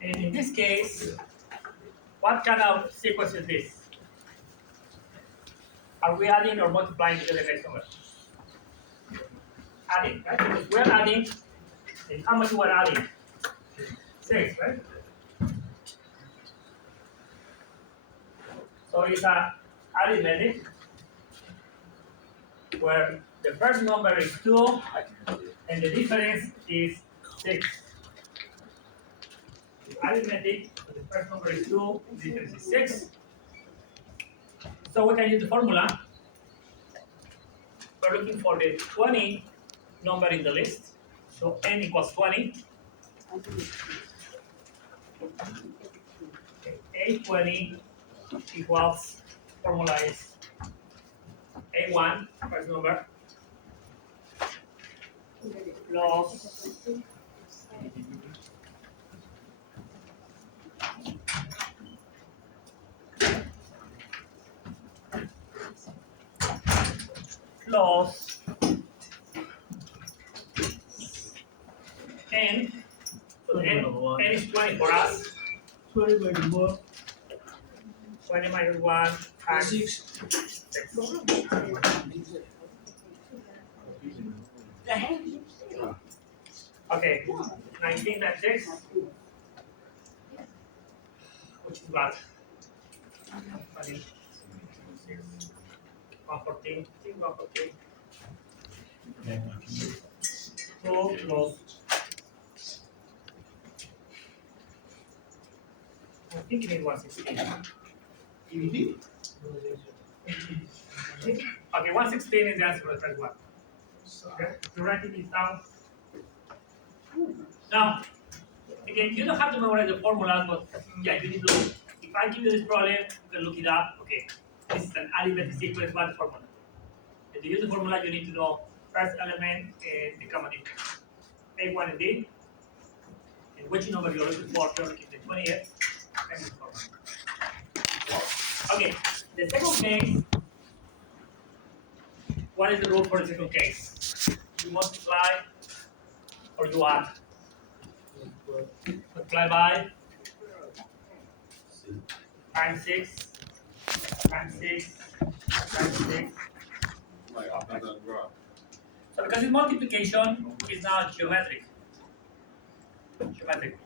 And in this case, what kind of sequence is this? Are we adding or multiplying together next number? Adding, right? Because we're adding, and how much we're adding? 6, right? So it's a arithmetic where the first number is 2 and the difference is 6. Arithmetic, so the first number is 2, the difference is 6. So we can use the formula. We're looking for the 20 number in the list. So n equals 20. Okay, A20 equals, formula is A1, first number, plus plus n. So n is 20 for us. 20 minus 1. 20 minus 1 times 6. Okay, 19 times 6, which is what? 114, 114. 2 plus, I think it is 116. Okay, 116 is the answer for the first one. Okay, so writing this down. Now, again, you don't have to memorize the formulas, but yeah, you need to. If I give you this problem, you can look it up. Okay, this is an arithmetic sequence, one formula. And to use the formula, you need to know first element and the common difference. A1 and D, and which number you're looking for, you're looking at the 20th, and the formula. Okay, the second case, what is the rule for the second case? You multiply or you add? Multiply by times 6, times 6, times 6. So because it's multiplication, it's now geometric. Geometric.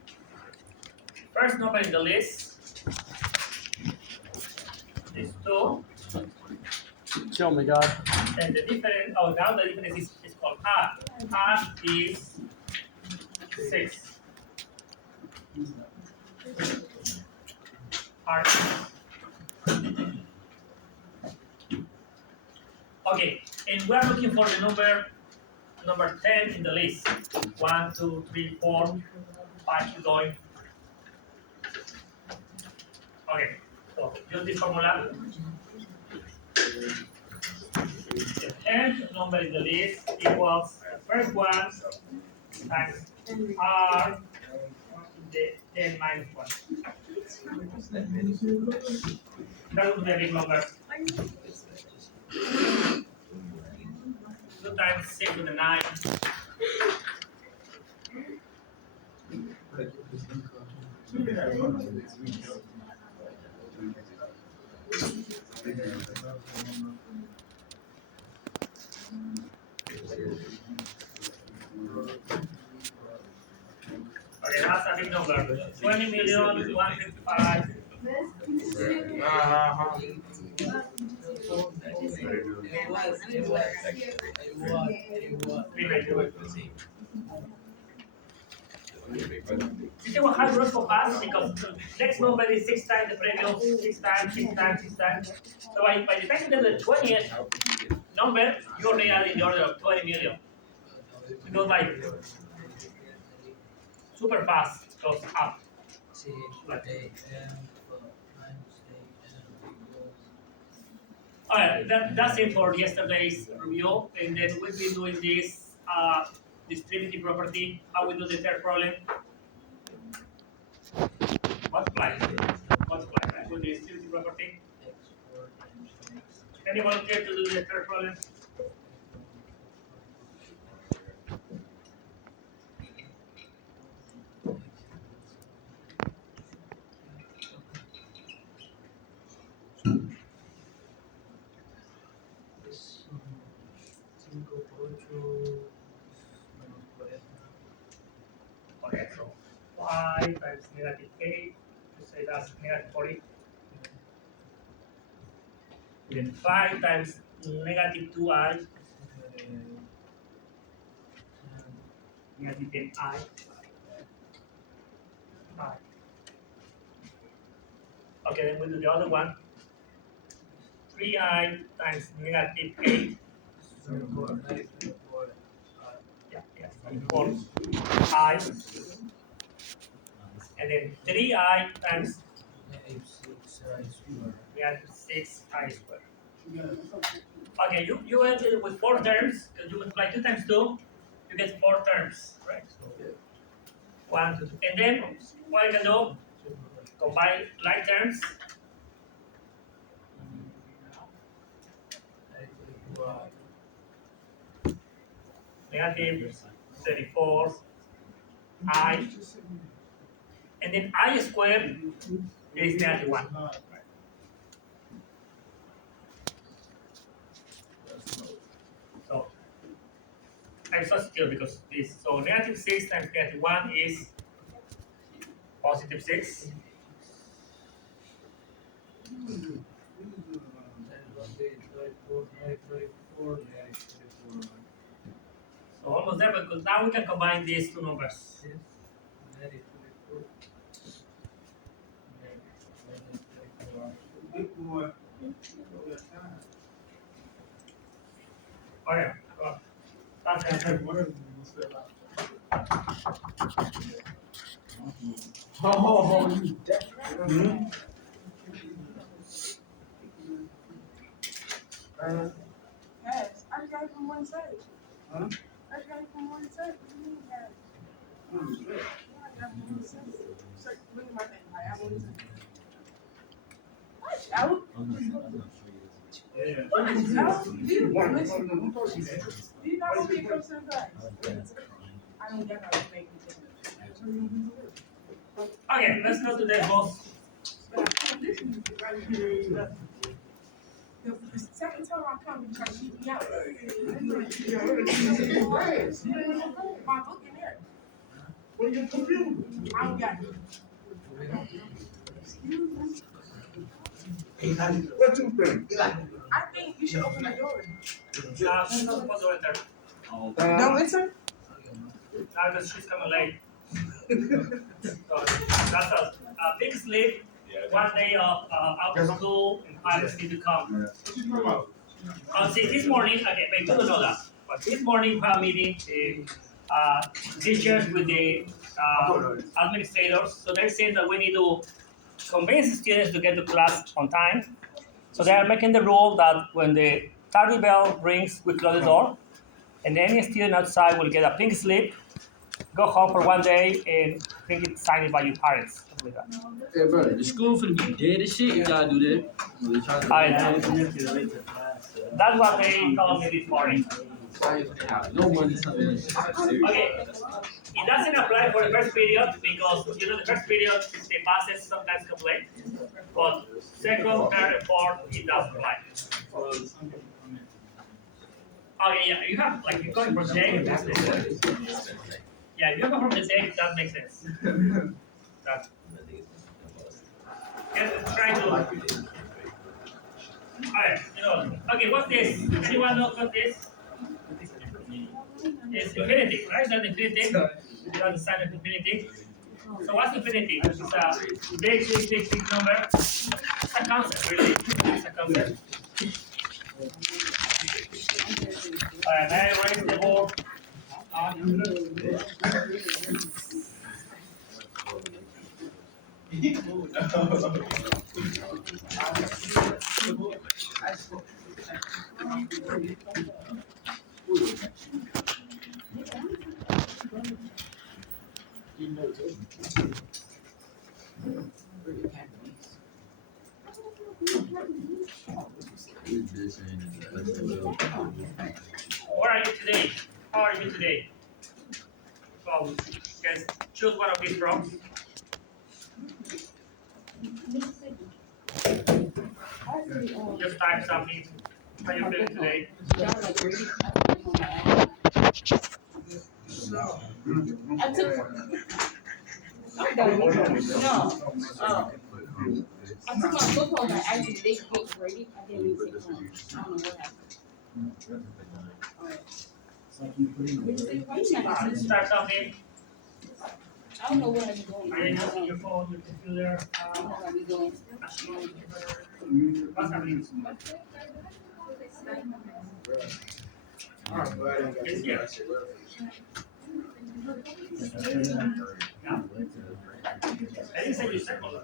First number in the list is 2. Show me, God. And the difference, oh, now the difference is called R. R is 6. R. Okay, and we are looking for the number 10 in the list. 1, 2, 3, 4, 5, keep going. Okay, so use this formula. The 10th number in the list equals the first one times R the 10 minus 1. That would be a big number. 2 times 6 to the 9. Okay, that's a big number. 20,155,000. You see what hard work for us because next number is 6 times the previous, 6 times, 6 times, 6 times. So by the time you get the 20th number, you already are in the order of 20 million. It goes like super fast, it goes up. Alright, that's it for yesterday's review, and then we'll be doing this distributive property. How we do the third problem? Multiply. Multiply, right? With the distributive property. Anyone care to do the third problem? 5 times negative 8, let's say that's negative 40. Then 5 times negative 2i, negative 10i. 5. Okay, then we do the other one. 3i times negative 8. Yeah, 4i. And then 3i times negative 6i squared. Okay, you end it with 4 terms, because you multiply 2 times 2, you get 4 terms, right? So 1, 2, 3. And then what you can do, combine like terms. Negative 34 I, and then I squared is negative 1. So I substitute because this, so negative 6 times negative 1 is positive 6. So almost there, because now we can combine these two numbers. Okay, that's the answer. Oh, you definitely. Yes, I got it from one side. Huh? I got it from one side. What do you mean, guys? Yeah, I got it from one side. So, look at my thing. I have one side. Watch out. Watch out. Do you not listen? Do you not want me to come sometimes? I don't get how to make me Okay, let's go to the most. But I can't listen to you right here. The second time I come, you try to keep me out. My book in there. What are you confused? I don't got it. What you think? I think you should open the door. She's not supposed to enter. Don't enter? Now that she's coming late. So that's a big sleep. One day of out of school and parents need to come. See, this morning, okay, but you don't know that. But this morning, we have a meeting, the teachers with the administrators. So they're saying that we need to convince the students to get to class on time. So they are making the rule that when the tardy bell rings, we close the door. And any student outside will get a pink slip, go home for one day, and think it's signed by your parents. Something like that. Hey, bro, the school finna be dead as shit if y'all do that. That's what they told me this morning. No money coming. Okay, it doesn't apply for the first period because the first period the passes sometimes come late, but second, third, and fourth it does apply. Okay, yeah, you have like you're going from the day. Yeah, if you go from the day, that makes sense. That. Try to. Alright, okay, what's this? Anyone know what this? It's infinity, right? That's infinity. You understand infinity. So what's infinity? It's a big number. It's a concept, really. It's a concept. Alright, may I raise the board? Where are you today? How are you today? Well, guys, choose one of these from. Just type something. How you feeling today? I took I'm done. No. I took my book home and actually didn't get graded. I didn't even take it home. I don't know what happened. Why you not gonna teach me? Start something. I don't know what I'm doing. Are you using your phone, your computer? I don't know what I'm doing. What's happening? It's here. Yeah. I didn't say you circle.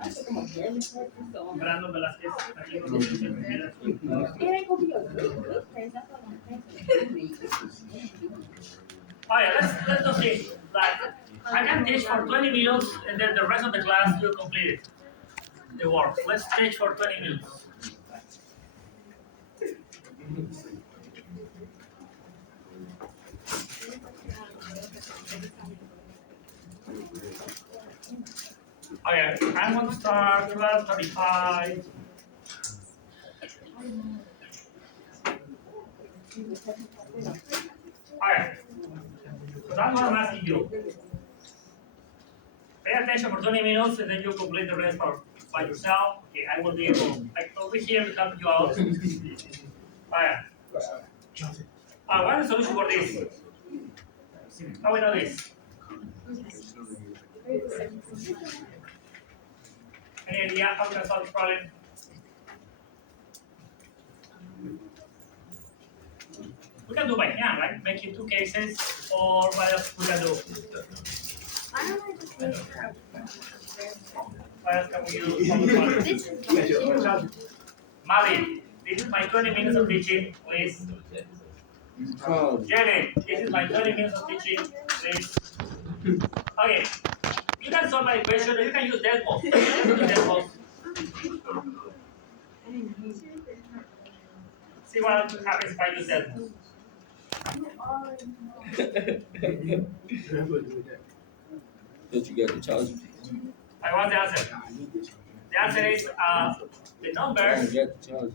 I took my German practice, so Brandon Velasquez. Aquí con los it ain't gonna be a good place. That's what I'm thinking. Oh yeah, let's just see. Like, I can teach for 20 minutes and then the rest of the class will complete it. The work. Let's teach for 20 minutes. Okay, I'm going to start 12:35. Alright, so that's what I'm asking you. Pay attention for 20 minutes and then you complete the rest by yourself. Okay, I will be able, like over here, to help you out. Alright. What is the solution for this? How we know this? Any idea how we can solve this problem? We can do by hand, right? Making two cases, or what else we can do? What else can we use? Mali, this is my 20 minutes of teaching, please. Jenny, this is my 20 minutes of teaching, please. Okay, you can solve my equation, you can use Desmos. Desmos. See what happens if I use Desmos. But you got the charge. I want the answer. The answer is the numbers. You got the charge.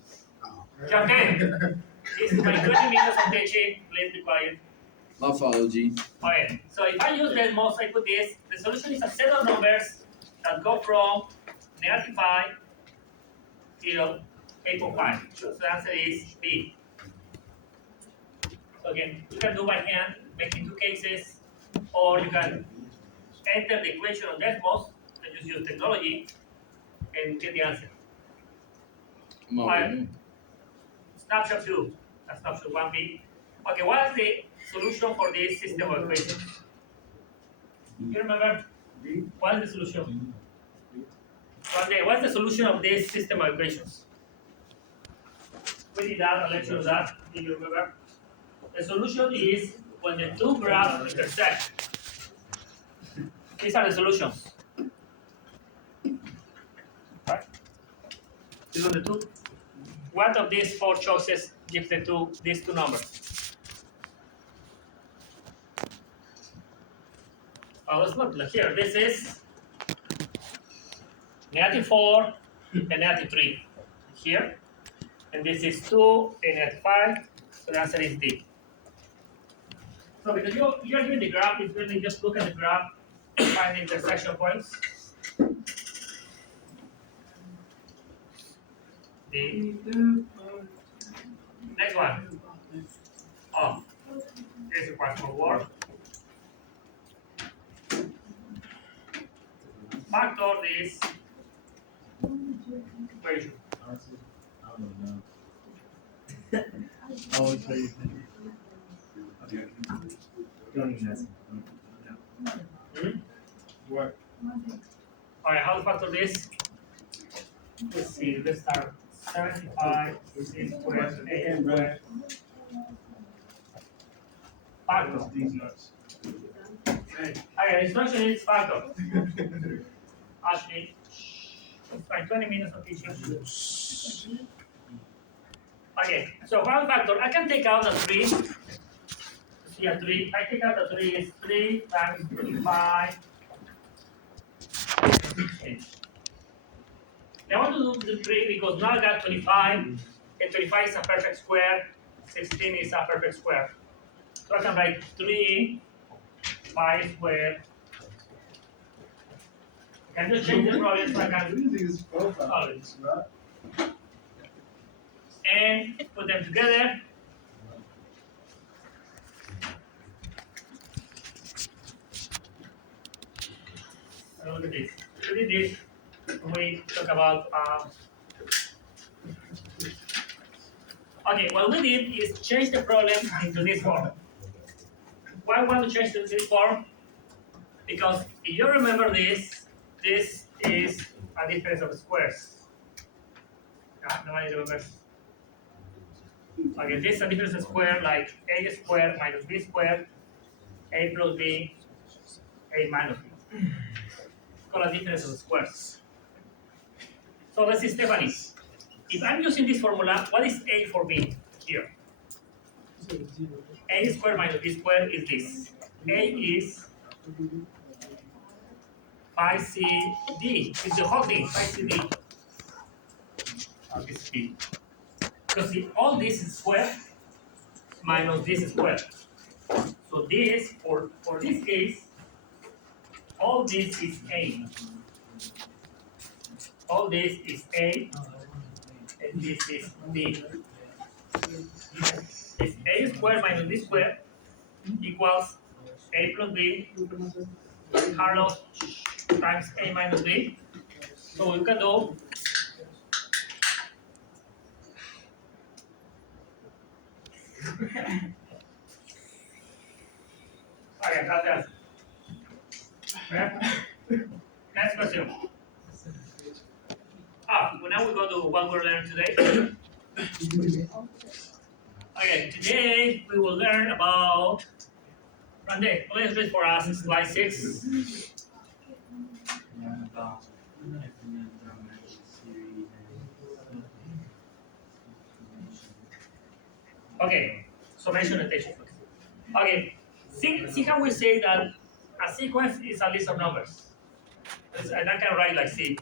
Okay. This is my 20 minutes of teaching. Please be quiet. My fault, G. Okay. So if I use Desmos, I put this. The solution is a set of numbers that go from -5 till 8.5. So the answer is B. So again, you can do by hand, making two cases, or you can enter the equation on Desmos and just use technology and get the answer. Come on, Alright. man. Snapshot 2, that's snapshot 1B. Okay, what is the solution for this system of equations? You remember? What is the solution? One day, what's the solution of this system of equations? We did that, a lecture of that, do you remember? The solution is when the two graphs intersect. These are the solutions. Right? These are the two. What of these four choices gives these two numbers? Let's look here. This is -4 and -3 here. And this is 2 and -5. So the answer is D. So because you're given the graph, it's really just look at the graph, find the intersection points. D. Next one. Oh, this requires more work. Factor this equation. I always pay attention. Okay. Don't even ask me. What? Alright, how to factor this? Let's see, let's start 75 is squared, 8 squared. Factor. These nuts. Okay, instruction is factor. Actually, it's like 20 minutes of teaching. Okay, so one factor, I can take out the 3. See a 3, I take out the 3 is 3 times 25. Now I want to do the 3 because now I got 25, and 25 is a perfect square, 16 is a perfect square. So I can write 3 pi squared. Can you change the problem so I can solve it? And put them together. And look at this. We did this when we talk about. Okay, what we did is change the problem into this form. Why want to change to this form? Because if you remember this is a difference of squares. Nobody remembers. Okay, this is a difference of square like a squared minus b squared, a plus b, a minus b. It's called a difference of squares. So let's see, Stephanie. If I'm using this formula, what is a for b here? A squared minus b squared is this. A is phi c d. It's the whole thing, phi c d. This b. Because all this is squared minus this is squared. So this, for this case, all this is a. All this is a, and this is b. It's a squared minus b squared equals a plus b Carlos times a minus b. So you can do okay, that's it. Next question. Well, now we go to what we're learning today. Okay, today we will learn about. Rande, please read for us slide 6. Okay, summation notation. Okay, see how we say that a sequence is a list of numbers. And I can write like see,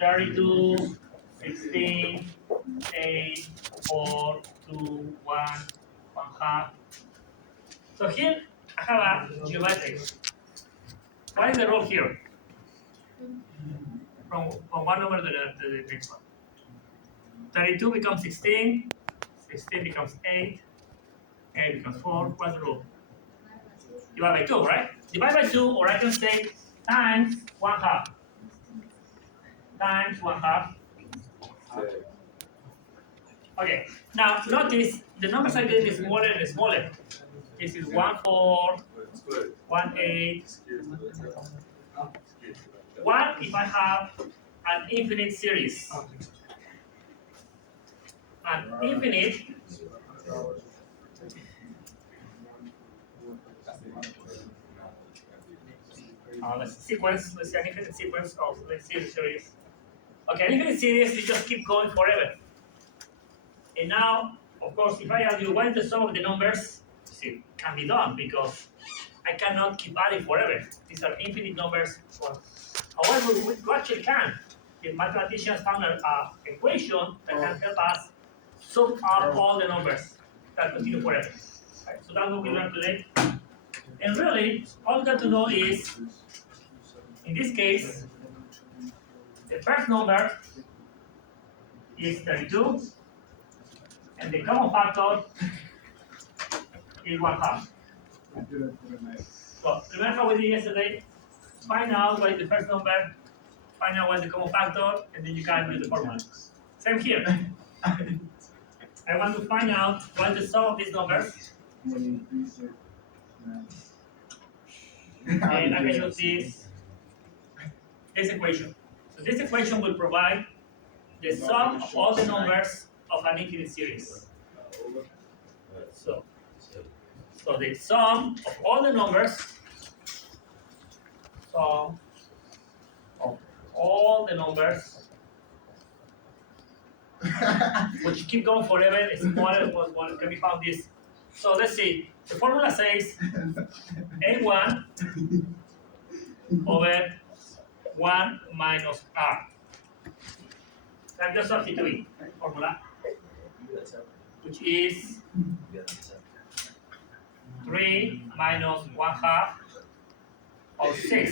32, 16, 8, 4, 2, 1, 1 half. So here I have a geometric. What is the rule here? From one number to the next one. 32 becomes 16, 16 becomes 8, 8 becomes 4. What's the rule? Divide by 2, right? Divide by 2, or I can say times 1 half. Times 1 half. Okay, now notice the numbers are getting smaller and smaller. This is 1 4, 1 8. 1 if I have an infinite series. An infinite let's see an infinite sequence of, let's see the series. Okay, an infinite series, you just keep going forever. And now, of course, if I ask you what is the sum of the numbers, see, can be done because I cannot keep adding forever. These are infinite numbers. However, we actually can. The mathematicians found an equation that can help us sum up all the numbers that continue forever. Right? So that's what we learned today. And really, all you got to know is, in this case, the first number is 32, and the common factor is 1 half. So remember how we did yesterday? Find out what is the first number, find out what is the common factor, and then you can use the formula. Same here. I want to find out what is the sum of these numbers. And I can use this equation. So this equation will provide the sum of all the numbers of an infinite series. So the sum of all the numbers, sum of all the numbers, which keep going forever, is smaller than one can be found this. So let's see. The formula says A1 over 1 minus R. So I'm just substituting formula, which is 3 minus 1/2 of 6.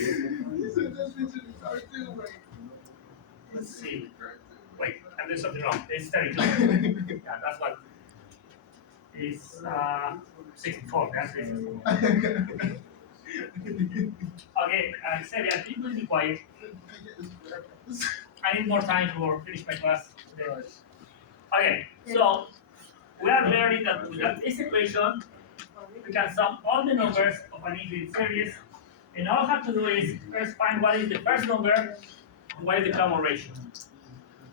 Let's see. Wait, I'm doing something wrong. It's 32. Yeah, that's what is 64. That's it. Okay, Celia, can you please be quiet? I need more time to finish my class today. Okay, so we are learning that with this equation, we can sum all the numbers of an infinite series, and all we have to do is first find what is the first number and what is the common ratio.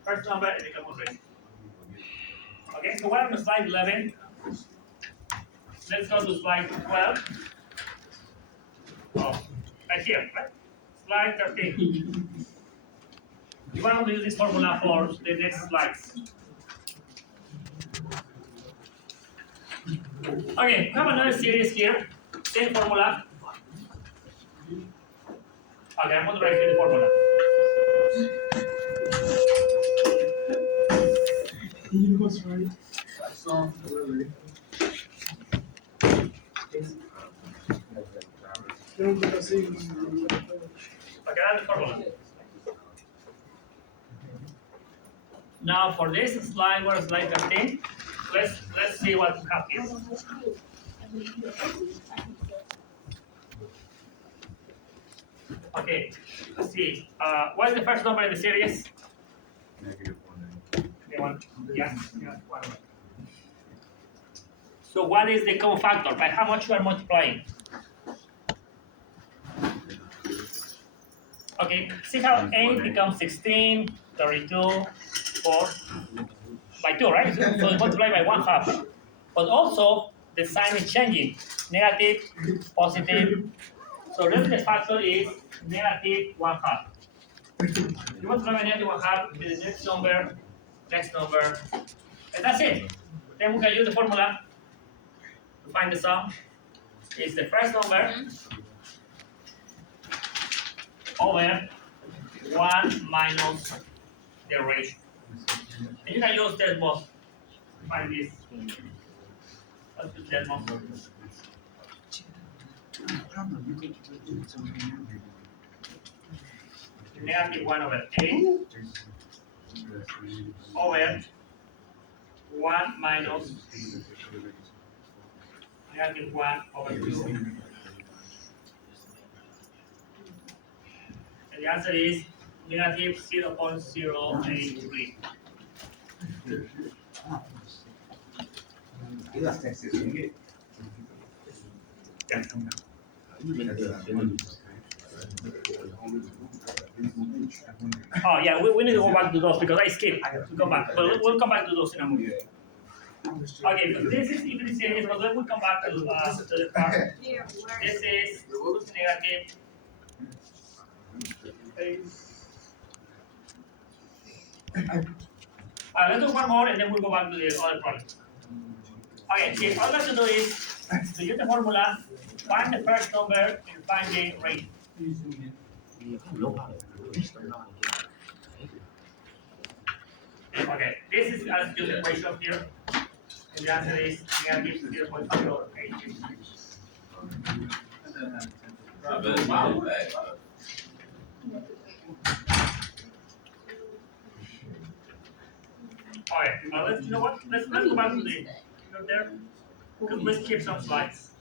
First number and the common ratio. Okay, so we're on slide 11. Let's go to slide 12. Oh, right here, right? Slide 13. You want to use this formula for the next slides. Okay, we have another series here. Same formula. Okay, I'm going to write here the formula. He was right. Okay, that's the formula. Now for this slide, we're slide 13. Let's see what we have here. Okay, let's see. What is the first number in the series? One. Yeah, one. So what is the common factor? By how much you are multiplying? Okay, see how 8 becomes 16, 32, 4, by 2, right? So you multiply by 1/2. But also, the sign is changing. Negative, positive. So really the factor is negative 1/2. You multiply by negative 1/2 to the next number, and that's it. Then we can use the formula to find the sum. It's the first number over 1 minus the ratio. And you can use Desmos to find this. Let's use Desmos. Negative 1 over 8 over 1 minus negative 1 over 2. And the answer is negative 0.083. Oh yeah, we need to go back to those because I skipped. To come back, but we'll come back to those in a moment. Okay, so this is infinite series, but then we'll come back to the part. This is negative. Let's do one more and then we'll go back to the other problem. Okay, see, all we have to do is to use the formula, find the first number and find the rate. Okay, this is as the equation here. And the answer is negative 0.083. Alright, you know what? Let's go back to the there. Let's keep some slides.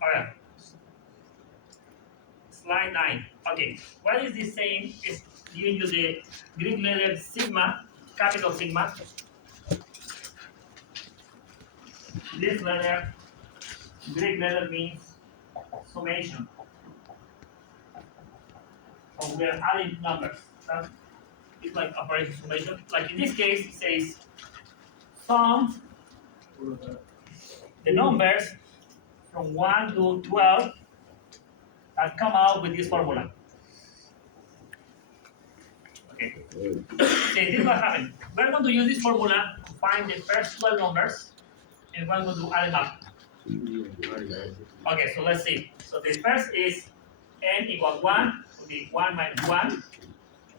Alright. Slide 9. Okay. What is this saying? It's giving you the Greek letter sigma, capital sigma. This letter, Greek letter means summation. So we are adding numbers. It's like operation summation. Like in this case, it says sum the numbers from 1 to 12 that come out with this formula. Okay. So this is what happened. We're going to use this formula to find the first 12 numbers and we're going to add them up. Okay, so let's see. So the first is n equals 1, would be 1 minus 1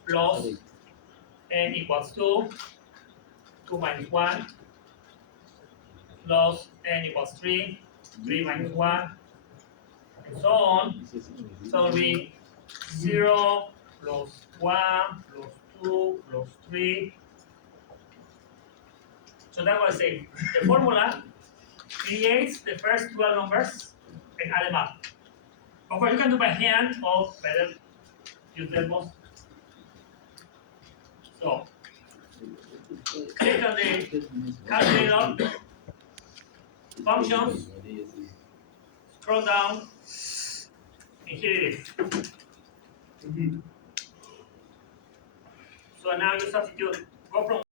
plus n equals 2 2 minus 1 plus n equals 3, 3 minus 1, and so on. So it will be 0 plus 1 plus 2 plus 3. So that's what I say. The formula creates the first 12 numbers and add them up. Of course, you can do by hand or better use Delmos. So click on the calculator, functions, scroll down, and here it is. So now you substitute, go from